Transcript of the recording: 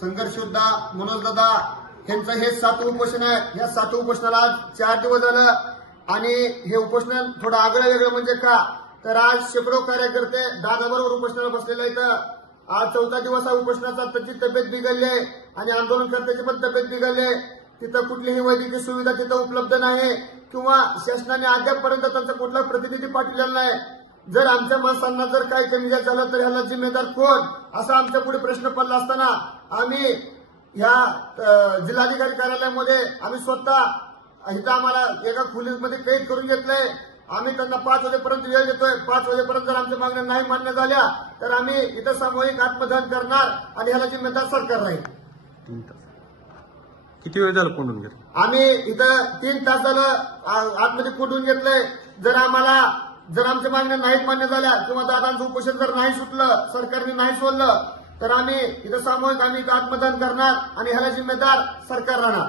संघर्ष योद्धा मनोज दादा यांचं हे 7वं उपोषण आहे। या 7व्या उपोषणाला आज 4 दिवस झालं आणि हे उपोषण थोडं आगळं वेगळं म्हणजे का तर आज शेकडो कार्यकर्ते दादाबरोबर उपोषणाला बसलेले आहेत। आज 4था दिवस आहे उपोषणाचा। त्याची तब्येत बिघडली आहे आणि आंदोलनकर्त्याची पण तब्येत बिघडली आहे। तिथं कुठलीही वैद्यकीय सुविधा तिथं उपलब्ध नाही किंवा शासनाने अद्यापपर्यंत त्यांचा कुठला प्रतिनिधी पाठवलेला नाही। जर आमच्या माणसांना जर काही कमी जास्त झालं तर ह्याला जिम्मेदार कोण असा आमच्या पुढे प्रश्न पडला असताना आम्ही या जिल्हाधिकारी कार्यालयामध्ये आम्ही स्वतः इथं आम्हाला एका खोलीमध्ये कैद करून घेतलंय। आम्ही त्यांना 5 वाजेपर्यंत वेळ देतोय। 5 वाजेपर्यंत जर आमच्या मागण्या नाही मान्य झाल्या तर आम्ही इथं सामूहिक आत्मदहन करणार आणि ह्याला जिम्मेदार सरकार राहील। 3 तास किती वेळ झाला कोंडून घेतलं? आम्ही इथं 3 तास झालं आतमध्ये कोंडून घेतलंय। जर आमच्या मागण्या नाहीत मान्य झाल्या किंवा दादांचं उपोषण जर नाही सुटलं सरकारने नाही सोडलं तर आम्ही इथं सामूहिक आम्ही इथं आत्मदहन करणार आणि ह्याला जिम्मेदार सरकार राहणार।